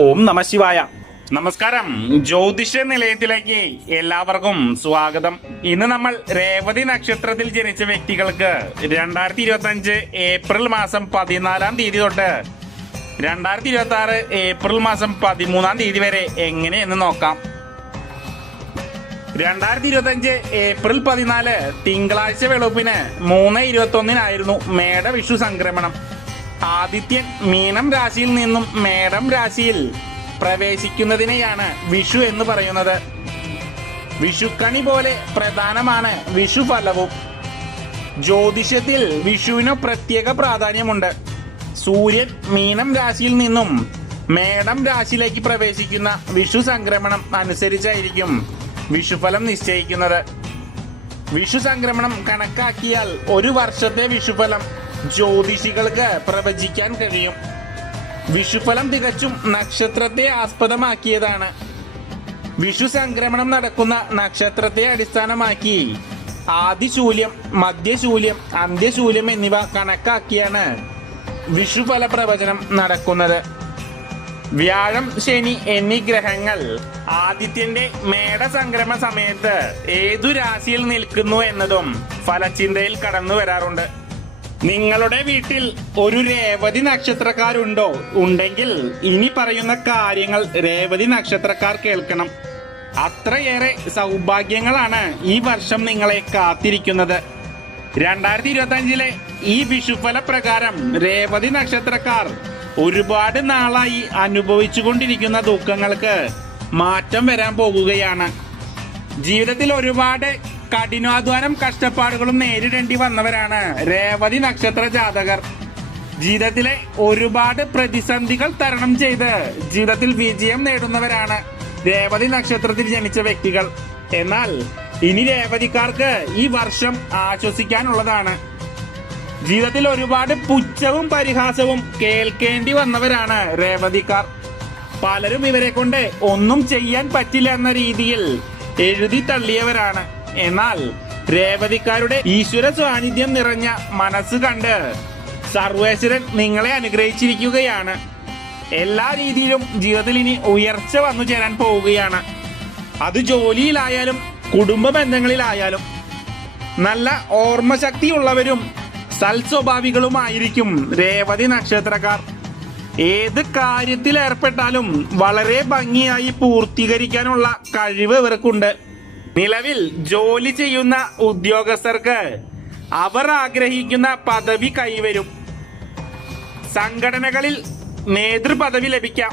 ഓം നമ ശിവായ. നമസ്കാരം. ജ്യോതിഷ നിലയത്തിലേക്ക് എല്ലാവർക്കും സ്വാഗതം. ഇന്ന് നമ്മൾ രേവതി നക്ഷത്രത്തിൽ ജനിച്ച വ്യക്തികൾക്ക് രണ്ടായിരത്തി ഇരുപത്തി അഞ്ച് ഏപ്രിൽ മാസം പതിനാലാം തീയതി തൊട്ട് രണ്ടായിരത്തി ഇരുപത്തി ആറ് ഏപ്രിൽ മാസം പതിമൂന്നാം തീയതി വരെ എങ്ങനെയെന്ന് നോക്കാം. രണ്ടായിരത്തി ഇരുപത്തി അഞ്ച് ഏപ്രിൽ പതിനാല് തിങ്കളാഴ്ച വെളുപ്പിന് മൂന്ന് ഇരുപത്തി ഒന്നിനായിരുന്നു മേട വിഷു സംക്രമണം. ആദിത്യൻ മീനം രാശിയിൽ നിന്നും മേടം രാശിയിൽ പ്രവേശിക്കുന്നതിനെയാണ് വിഷു എന്ന് പറയുന്നത്. വിഷുക്കണി പോലെ പ്രധാനമാണ് വിഷു ഫലവും. ജ്യോതിഷത്തിൽ വിഷുവിന് പ്രത്യേക പ്രാധാന്യമുണ്ട്. സൂര്യൻ മീനം രാശിയിൽ നിന്നും മേടം രാശിയിലേക്ക് പ്രവേശിക്കുന്ന വിഷു സംക്രമണം അനുസരിച്ചായിരിക്കും വിഷുഫലം നിശ്ചയിക്കുന്നത്. വിഷു സംക്രമണം കണക്കാക്കിയാൽ ഒരു വർഷത്തെ വിഷുഫലം ജ്യോതിഷികൾക്ക് പ്രവചിക്കാൻ കഴിയും. വിഷുഫലം തികച്ചും നക്ഷത്രത്തെ ആസ്പദമാക്കിയതാണ്. വിഷു സംക്രമണം നടക്കുന്ന നക്ഷത്രത്തെ അടിസ്ഥാനമാക്കി ആദിശൂല്യം മധ്യശൂല്യം അന്ത്യശൂല്യം എന്നിവ കണക്കാക്കിയാണ് വിഷുഫല പ്രവചനം നടക്കുന്നത്. വ്യാഴം ശനി എന്നീ ഗ്രഹങ്ങൾ ആദിത്യന്റെ മേട സംക്രമ സമയത്ത് ഏതു രാശിയിൽ നിൽക്കുന്നു എന്നതും ഫലചിന്തയിൽ കടന്നു വരാറുണ്ട് നിങ്ങളുടെ വീട്ടിൽ ഒരു രേവതി നക്ഷത്രക്കാരുണ്ടോ? ഉണ്ടെങ്കിൽ ഇനി പറയുന്ന കാര്യങ്ങൾ രേവതി നക്ഷത്രക്കാർ കേൾക്കണം. അത്രയേറെ സൗഭാഗ്യങ്ങളാണ് ഈ വർഷം നിങ്ങളെ കാത്തിരിക്കുന്നത്. രണ്ടായിരത്തി ഇരുപത്തി അഞ്ചിലെ ഈ വിഷുഫല പ്രകാരം രേവതി നക്ഷത്രക്കാർ ഒരുപാട് നാളായി അനുഭവിച്ചുകൊണ്ടിരിക്കുന്ന ദുഃഖങ്ങൾക്ക് മാറ്റം വരാൻ പോകുകയാണ്. ജീവിതത്തിൽ ഒരുപാട് കഠിനാധ്വാനം കഷ്ടപ്പാടുകളും നേരിടേണ്ടി വന്നവരാണ് രേവതി നക്ഷത്ര ജാതകർ. ജീവിതത്തിലെ ഒരുപാട് പ്രതിസന്ധികൾ തരണം ചെയ്ത് ജീവിതത്തിൽ വിജയം നേടുന്നവരാണ് രേവതി നക്ഷത്രത്തിൽ ജനിച്ച വ്യക്തികൾ. എന്നാൽ ഇനി രേവതിക്കാർക്ക് ഈ വർഷം ആശ്വസിക്കാനുള്ളതാണ്. ജീവിതത്തിൽ ഒരുപാട് പുച്ഛവും പരിഹാസവും കേൾക്കേണ്ടി വന്നവരാണ് രേവതിക്കാർ. പലരും ഇവരെ കൊണ്ട് ഒന്നും ചെയ്യാൻ പറ്റില്ല എന്ന രീതിയിൽ എഴുതി തള്ളിയവരാണ്. എന്നാൽ രേവതിക്കാരുടെ ഈശ്വര സാന്നിധ്യം നിറഞ്ഞ മനസ്സ് കണ്ട് സർവേശ്വരൻ നിങ്ങളെ അനുഗ്രഹിച്ചിരിക്കുകയാണ്. എല്ലാ രീതിയിലും ജീവിതത്തിൽ ഇനി ഉയർച്ച വന്നു ചേരാൻ പോവുകയാണ്. അത് ജോലിയിലായാലും കുടുംബ ബന്ധങ്ങളിലായാലും നല്ല ഓർമ്മശക്തിയുള്ളവരും സൽസ്വഭാവികളുമായിരിക്കും രേവതി നക്ഷത്രക്കാർ. ഏത് കാര്യത്തിൽ ഏർപ്പെട്ടാലും വളരെ ഭംഗിയായി പൂർത്തീകരിക്കാനുള്ള കഴിവ് ഇവർക്കുണ്ട്. നിലവിൽ ജോലി ചെയ്യുന്ന ഉദ്യോഗസ്ഥർക്ക് അവർ ആഗ്രഹിക്കുന്ന പദവി കൈവരും. സംഘടനകളിൽ നേതൃപദവി ലഭിക്കാം.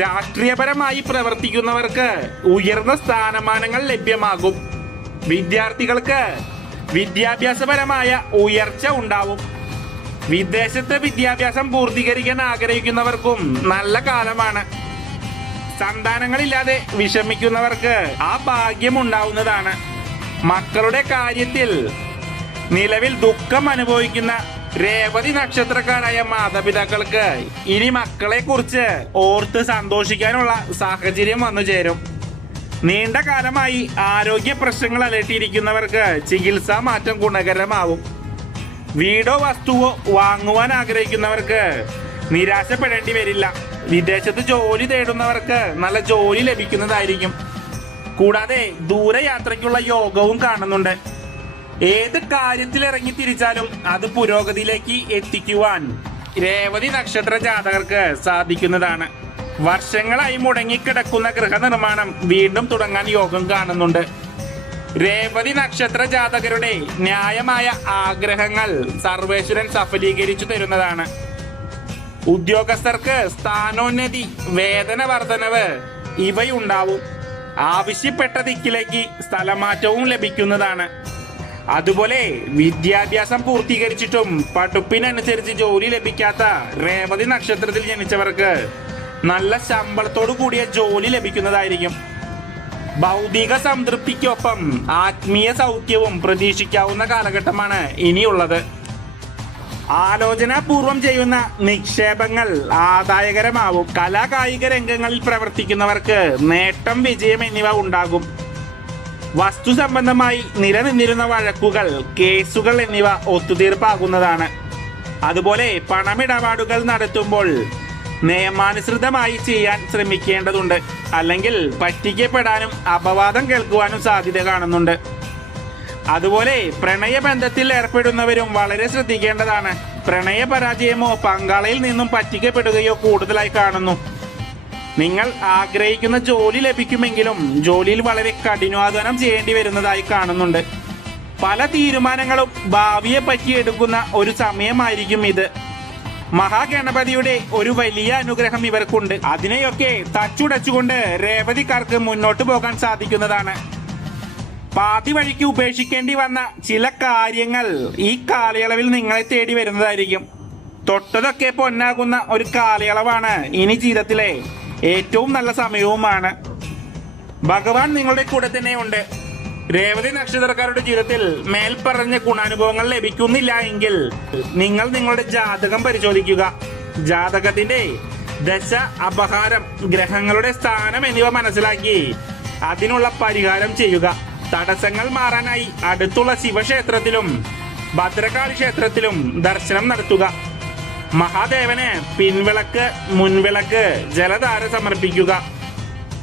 രാഷ്ട്രീയപരമായി പ്രവർത്തിക്കുന്നവർക്ക് ഉയർന്ന സ്ഥാനമാനങ്ങൾ ലഭ്യമാകും. വിദ്യാർത്ഥികൾക്ക് വിദ്യാഭ്യാസപരമായ ഉയർച്ച ഉണ്ടാവും. വിദേശത്തെ വിദ്യാഭ്യാസം പൂർത്തീകരിക്കാൻ ആഗ്രഹിക്കുന്നവർക്കും നല്ല കാലമാണ്. സന്താനങ്ങളില്ലാതെ വിഷമിക്കുന്നവർക്ക് ആ ഭാഗ്യം ഉണ്ടാവുന്നതാണ് മക്കളുടെ കാര്യത്തിൽ നിലവിൽ ദുഃഖം അനുഭവിക്കുന്ന രേവതി നക്ഷത്രക്കാരായ മാതാപിതാക്കൾക്ക് ഇനി മക്കളെ കുറിച്ച് ഓർത്ത് സന്തോഷിക്കാനുള്ള സാഹചര്യം വന്നു ചേരും. നീണ്ട കാലമായി ആരോഗ്യ പ്രശ്നങ്ങൾ അലട്ടിയിരിക്കുന്നവർക്ക് ചികിത്സാ മാറ്റം ഗുണകരമാവും. വീടോ വസ്തുവോ വാങ്ങുവാൻ ആഗ്രഹിക്കുന്നവർക്ക് നിരാശപ്പെടേണ്ടി വരില്ല. വിദേശത്ത് ജോലി തേടുന്നവർക്ക് നല്ല ജോലി ലഭിക്കുന്നതായിരിക്കും. കൂടാതെ ദൂരയാത്രയ്ക്കുള്ള യോഗവും കാണുന്നുണ്ട്. ഏത് കാര്യത്തിൽ ഇറങ്ങി തിരിച്ചാലും അത് പുരോഗതിയിലേക്ക് എത്തിക്കുവാൻ രേവതി നക്ഷത്ര ജാതകർക്ക് സാധിക്കുന്നതാണ്. വർഷങ്ങളായി മുടങ്ങിക്കിടക്കുന്ന ഗൃഹനിർമ്മാണം വീണ്ടും തുടങ്ങാൻ യോഗം കാണുന്നുണ്ട്. രേവതി നക്ഷത്ര ജാതകരുടെ ന്യായമായ ആഗ്രഹങ്ങൾ സർവേശ്വരൻ സഫലീകരിച്ചു തരുന്നതാണ്. ഉദ്യോഗസ്ഥർക്ക് സ്ഥാനോന്നതി വേതന വർധനവ് ഇവയുണ്ടാവും. ആവശ്യപ്പെട്ട ദിക്കിലേക്ക് സ്ഥലമാറ്റവും ലഭിക്കുന്നതാണ്. അതുപോലെ വിദ്യാഭ്യാസം പൂർത്തീകരിച്ചിട്ടും പഠിപ്പിനനുസരിച്ച് ജോലി ലഭിക്കാത്ത രേവതി നക്ഷത്രത്തിൽ ജനിച്ചവർക്ക് നല്ല ശമ്പളത്തോടു കൂടിയ ജോലി ലഭിക്കുന്നതായിരിക്കും. ഭൗതിക സംതൃപ്തിക്കൊപ്പം ആത്മീയ സൗഖ്യവും പ്രതീക്ഷിക്കാവുന്ന കാലഘട്ടമാണ് ഇനിയുള്ളത്. ആലോചനാപൂർവം ചെയ്യുന്ന നിക്ഷേപങ്ങൾ ആദായകരമാവും. കലാകായിക രംഗങ്ങളിൽ പ്രവർത്തിക്കുന്നവർക്ക് നേട്ടം വിജയം എന്നിവ ഉണ്ടാകും. വസ്തു സംബന്ധമായി നിലനിന്നിരുന്ന വഴക്കുകൾ കേസുകൾ എന്നിവ ഒത്തുതീർപ്പാകുന്നതാണ്. അതുപോലെ പണമിടപാടുകൾ നടത്തുമ്പോൾ നിയമാനുസൃതമായി ചെയ്യാൻ ശ്രമിക്കേണ്ടതുണ്ട്. അല്ലെങ്കിൽ പറ്റിക്കപ്പെടാനും അപവാദം കേൾക്കുവാനും സാധ്യത കാണുന്നുണ്ട്. അതുപോലെ പ്രണയബന്ധത്തിൽ ഏർപ്പെടുന്നവരും വളരെ ശ്രദ്ധിക്കേണ്ടതാണ്. പ്രണയ പരാജയമോ പങ്കാളിയിൽ നിന്നും പറ്റിക്കപ്പെടുകയോ കൂടുതലായി കാണുന്നു. നിങ്ങൾ ആഗ്രഹിക്കുന്ന ജോലി ലഭിക്കുമെങ്കിലും ജോലിയിൽ വളരെ കഠിനാധ്വാനം ചെയ്യേണ്ടി വരുന്നതായി കാണുന്നുണ്ട്. പല തീരുമാനങ്ങളും ഭാവിയെ പറ്റി എടുക്കുന്ന ഒരു സമയമായിരിക്കും ഇത്. മഹാഗണപതിയുടെ ഒരു വലിയ അനുഗ്രഹം ഇവർക്കുണ്ട്. അതിനെയൊക്കെ തച്ചുടച്ചുകൊണ്ട് രേവതിക്കാർക്ക് മുന്നോട്ട് പോകാൻ സാധിക്കുന്നതാണ്. പാതി വഴിക്ക് ഉപേക്ഷിക്കേണ്ടി വന്ന ചില കാര്യങ്ങൾ ഈ കാലയളവിൽ നിങ്ങളെ തേടി വരുന്നതായിരിക്കും. തൊട്ടതൊക്കെ പൊന്നാകുന്ന ഒരു കാലയളവാണ് ഇനി ജീവിതത്തിലെ ഏറ്റവും നല്ല സമയവുമാണ്. ഭഗവാൻ നിങ്ങളുടെ കൂടെ തന്നെയുണ്ട് രേവതി നക്ഷത്രക്കാരുടെ ജീവിതത്തിൽ മേൽപ്പറഞ്ഞ ഗുണാനുഭവങ്ങൾ ലഭിക്കുന്നില്ല എങ്കിൽ നിങ്ങൾ നിങ്ങളുടെ ജാതകം പരിശോധിക്കുക. ജാതകത്തിന്റെ ദശ അപഹാരം ഗ്രഹങ്ങളുടെ സ്ഥാനം എന്നിവ മനസ്സിലാക്കി അതിനുള്ള പരിഹാരം ചെയ്യുക. തടസ്സങ്ങൾ മാറാനായി അടുത്തുള്ള ശിവക്ഷേത്രത്തിലും ഭദ്രകാളി ക്ഷേത്രത്തിലും ദർശനം നടത്തുക. മഹാദേവന് പിൻവിളക്ക് മുൻവിളക്ക് ജലധാര സമർപ്പിക്കുക.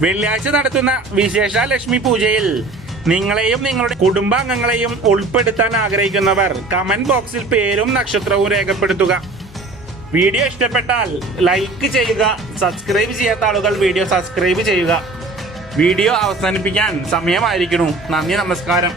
വെള്ളിയാഴ്ച നടത്തുന്ന വിശേഷ ലക്ഷ്മി പൂജയിൽ നിങ്ങളെയും നിങ്ങളുടെ കുടുംബാംഗങ്ങളെയും ഉൾപ്പെടുത്താൻ ആഗ്രഹിക്കുന്നവർ കമന്റ് ബോക്സിൽ പേരും നക്ഷത്രവും രേഖപ്പെടുത്തുക. വീഡിയോ ഇഷ്ടപ്പെട്ടാൽ ലൈക്ക് ചെയ്യുക സബ്സ്ക്രൈബ് ചെയ്യാത്ത ആളുകൾ വീഡിയോ സബ്സ്ക്രൈബ് ചെയ്യുക. വീഡിയോ അവസാനിപ്പിക്കാൻ സമയമായിരിക്കണു നന്ദി നമസ്കാരം.